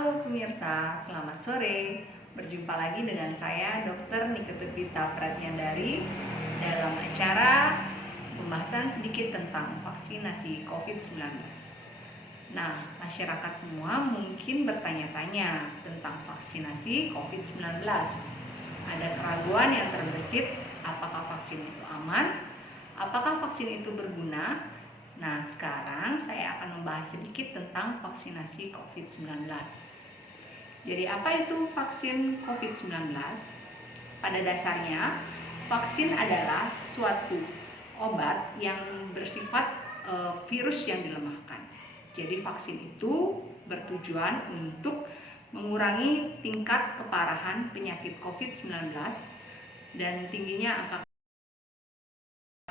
Halo pemirsa, selamat sore. Berjumpa lagi dengan saya Dr. Niketutita Pratnyandari dalam acara pembahasan sedikit tentang vaksinasi COVID-19. Nah, masyarakat semua mungkin bertanya-tanya tentang vaksinasi COVID-19. Ada keraguan yang terbesit, apakah vaksin itu aman? Apakah vaksin itu berguna? Nah, sekarang saya akan membahas sedikit tentang vaksinasi COVID-19. Jadi, apa itu vaksin COVID-19? Pada dasarnya, vaksin adalah suatu obat yang bersifat virus yang dilemahkan. Jadi, vaksin itu bertujuan untuk mengurangi tingkat keparahan penyakit COVID-19 dan tingginya angka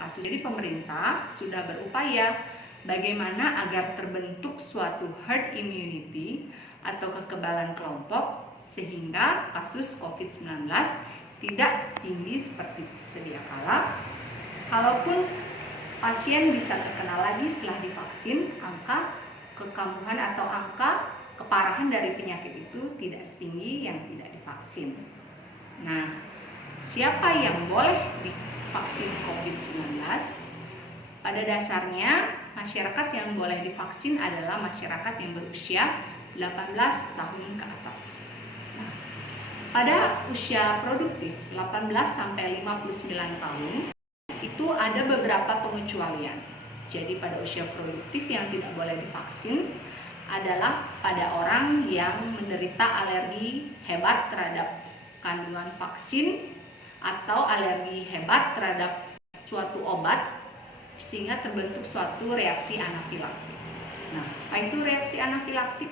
kasus. Jadi pemerintah sudah berupaya bagaimana agar terbentuk suatu herd immunity atau kekebalan kelompok sehingga kasus COVID-19 tidak tinggi seperti sedia kala. Kalaupun pasien bisa terkena lagi setelah divaksin, angka kekambuhan atau angka keparahan dari penyakit itu tidak setinggi yang tidak divaksin. Nah, siapa yang boleh divaksin COVID-19? Pada dasarnya, masyarakat yang boleh divaksin adalah masyarakat yang berusia 18 tahun ke atas. Nah, pada usia produktif 18 sampai 59 tahun itu ada beberapa pengecualian. Jadi pada usia produktif yang tidak boleh divaksin adalah pada orang yang menderita alergi hebat terhadap kandungan vaksin atau alergi hebat terhadap suatu obat sehingga terbentuk suatu reaksi anafilaktik. Nah, apa itu reaksi anafilaktik?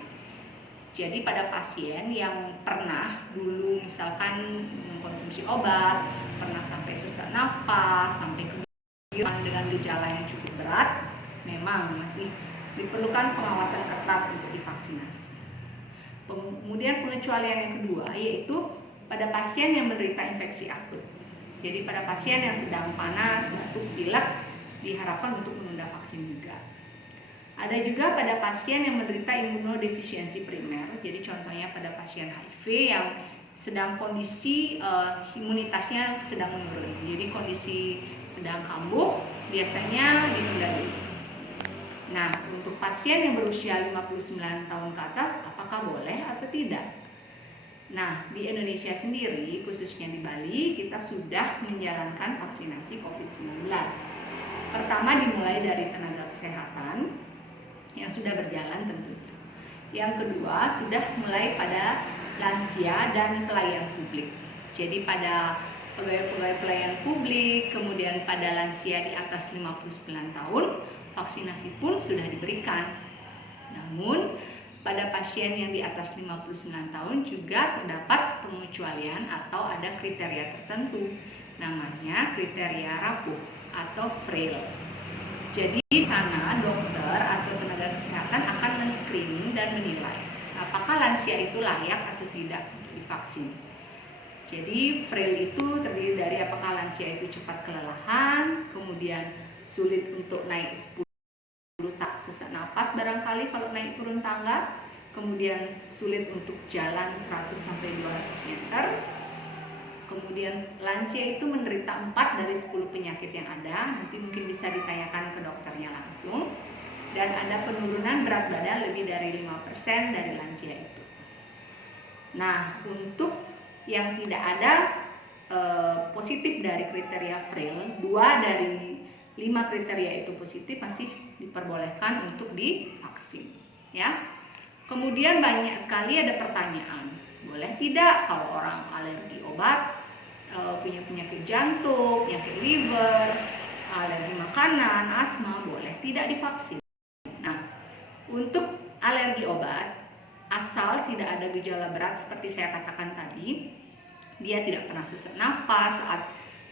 Jadi pada pasien yang pernah dulu misalkan mengkonsumsi obat, pernah sampai sesak napas, sampai kegiatan dengan gejala yang cukup berat, memang masih diperlukan pengawasan ketat untuk divaksinasi. Kemudian pengecualian yang kedua yaitu pada pasien yang menderita infeksi akut. Jadi pada pasien yang sedang panas, batuk, pilek diharapkan untuk menunda vaksin juga. Ada juga pada pasien yang menderita imunodefisiensi primer. Jadi contohnya pada pasien HIV yang sedang kondisi imunitasnya sedang menurun. Jadi kondisi sedang kambuh biasanya ditunda dulu. Nah, untuk pasien yang berusia 59 tahun ke atas apakah boleh atau tidak? Nah, di Indonesia sendiri, khususnya di Bali, kita sudah menjalankan vaksinasi COVID-19. Pertama dimulai dari tenaga kesehatan yang sudah berjalan tentunya. Yang kedua, sudah mulai pada lansia dan pelayan publik. Jadi pada pegawai-pegawai pelayan publik, kemudian pada lansia di atas 59 tahun, vaksinasi pun sudah diberikan. Namun, pada pasien yang di atas 59 tahun juga terdapat pengecualian atau ada kriteria tertentu, namanya kriteria rapuh atau frail. Jadi di sana dokter atau tenaga kesehatan akan men-screening dan menilai apakah lansia itu layak atau tidak untuk divaksin. Jadi frail itu terdiri dari apakah lansia itu cepat kelelahan, kemudian sulit untuk naik 10 tak sesak napas barangkali kalau naik turun tangga, kemudian sulit untuk jalan 100 sampai 200 meter. Kemudian lansia itu menderita 4 dari 10 penyakit yang ada, nanti mungkin bisa ditanyakan ke dokternya langsung. Dan ada penurunan berat badan lebih dari 5% dari lansia itu. Nah, untuk yang tidak ada positif dari kriteria frail, 2 dari 5 kriteria itu positif masih diperbolehkan untuk divaksin, ya. Kemudian banyak sekali ada pertanyaan, boleh tidak kalau orang alergi obat, punya penyakit jantung, penyakit liver, alergi makanan, asma, boleh tidak divaksin? Nah, untuk alergi obat, asal tidak ada gejala berat seperti saya katakan tadi, dia tidak pernah sesak napas saat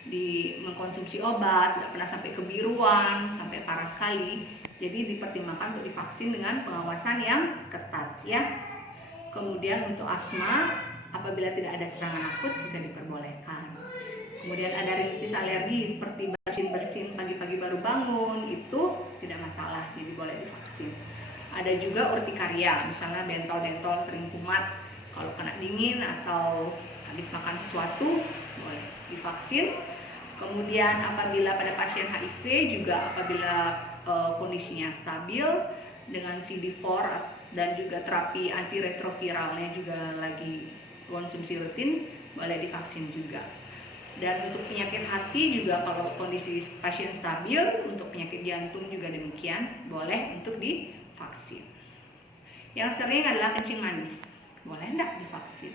mengkonsumsi obat, tidak pernah sampai kebiruan, sampai parah sekali, jadi dipertimbangkan untuk divaksin dengan pengawasan yang ketat, ya. Kemudian untuk asma, apabila tidak ada serangan akut juga diperbolehkan. Kemudian ada rinitis alergi seperti bersin-bersin pagi-pagi baru bangun, itu tidak masalah, jadi boleh divaksin. Ada juga urtikaria, misalnya bentol-bentol sering kumat kalau kena dingin atau habis makan sesuatu, boleh divaksin. Kemudian apabila pada pasien HIV juga apabila kondisinya stabil dengan CD4 dan juga terapi antiretroviralnya juga lagi konsumsi rutin, boleh divaksin juga. Dan untuk penyakit hati juga kalau kondisi pasien stabil, untuk penyakit jantung juga demikian, boleh untuk divaksin. Yang sering adalah kencing manis, boleh enggak divaksin?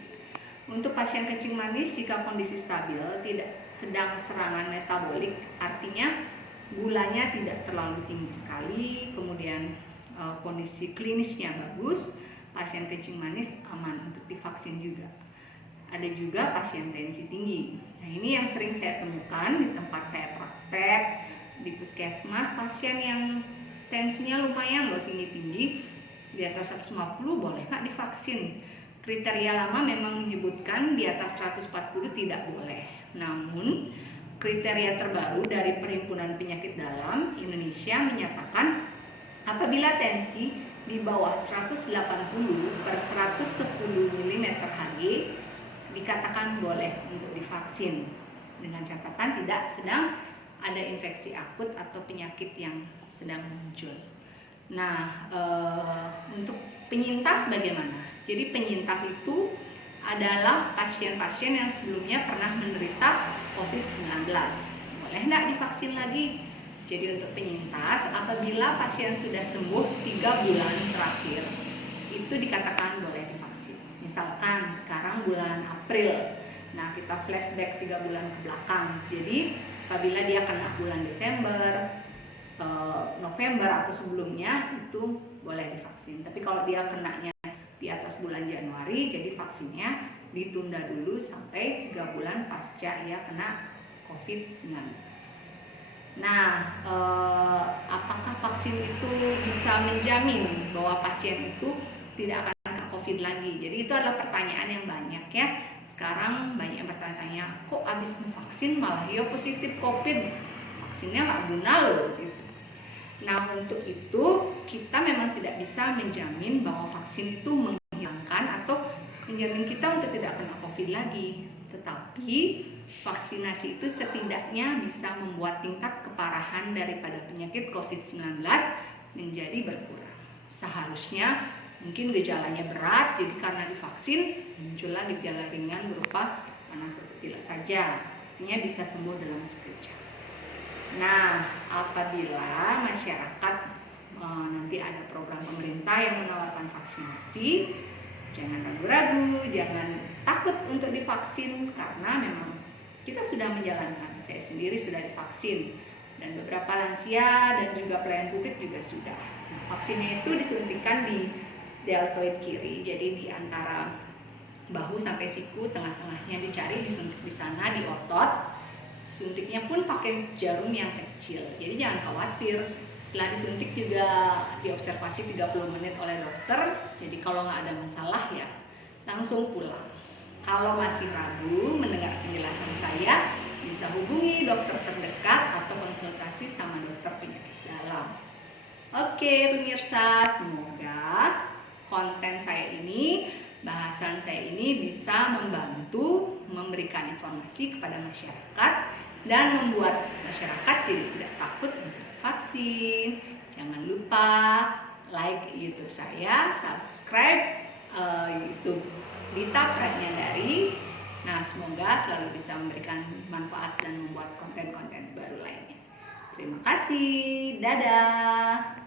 Untuk pasien kencing manis jika kondisi stabil, tidak sedang serangan metabolik, artinya gulanya tidak terlalu tinggi sekali, kemudian kondisi klinisnya bagus, pasien kencing manis aman untuk divaksin juga. Ada juga pasien tensi tinggi. Nah, ini yang sering saya temukan di tempat saya praktek di puskesmas, pasien yang tensinya lumayan loh tinggi-tinggi, di atas 150 boleh nggak divaksin? Kriteria lama memang menyebutkan di atas 140 tidak boleh. Namun kriteria terbaru dari Perhimpunan Penyakit Dalam Indonesia menyatakan apabila tensi di bawah 180/110 mm/Hg dikatakan boleh untuk divaksin, dengan catatan tidak sedang ada infeksi akut atau penyakit yang sedang muncul. Nah, untuk penyintas bagaimana? Jadi penyintas itu adalah pasien-pasien yang sebelumnya pernah menderita COVID-19. Boleh enggak divaksin lagi? Jadi untuk penyintas, apabila pasien sudah sembuh 3 bulan terakhir, itu dikatakan boleh divaksin. Misalkan sekarang bulan April, nah kita flashback 3 bulan ke belakang. Jadi apabila dia kena bulan Desember, November atau sebelumnya, itu boleh divaksin. Tapi kalau dia kenanya di atas bulan Januari, jadi vaksinnya ditunda dulu sampai 3 bulan pasca ia kena COVID-19. Nah, apakah vaksin itu bisa menjamin bahwa pasien itu tidak akan kena COVID lagi? Jadi itu adalah pertanyaan yang banyak ya. Sekarang banyak yang bertanya-tanya, kok abis vaksin malah ya positif COVID? Vaksinnya nggak guna loh gitu. Nah, untuk itu kita memang tidak bisa menjamin bahwa vaksin itu menghilangkan atau menjamin kita untuk tidak kena COVID lagi. Tetapi vaksinasi itu setidaknya bisa membuat tingkat keparahan daripada penyakit COVID-19 menjadi berkurang. Seharusnya mungkin gejalanya berat, jadi karena divaksin muncullah gejala ringan berupa panas atau pilek saja. Artinya bisa sembuh dalam sekejap. Nah, apabila masyarakat nanti ada program pemerintah yang menawarkan vaksinasi, jangan ragu-ragu, jangan takut untuk divaksin karena memang kita sudah menjalankan. Saya sendiri sudah divaksin dan beberapa lansia dan juga pelayan publik juga sudah. Nah, vaksinnya itu disuntikan di deltoid kiri, jadi di antara bahu sampai siku, tengah-tengahnya dicari, disuntik di sana di otot. Suntiknya pun pakai jarum yang kecil, jadi jangan khawatir. Setelah disuntik juga diobservasi 30 menit oleh dokter, jadi kalau nggak ada masalah ya langsung pulang. Kalau masih ragu mendengar penjelasan saya, bisa hubungi dokter terdekat atau konsultasi sama dokter penyakit dalam. Oke pemirsa, semoga konten saya ini, bahasan saya ini bisa membantu memberikan informasi kepada masyarakat dan membuat masyarakat jadi tidak takut untuk vaksin. Jangan lupa like YouTube saya, subscribe YouTube Dita Pratnyandari. Nah, semoga selalu bisa memberikan manfaat dan membuat konten-konten baru lainnya. Terima kasih, dadah.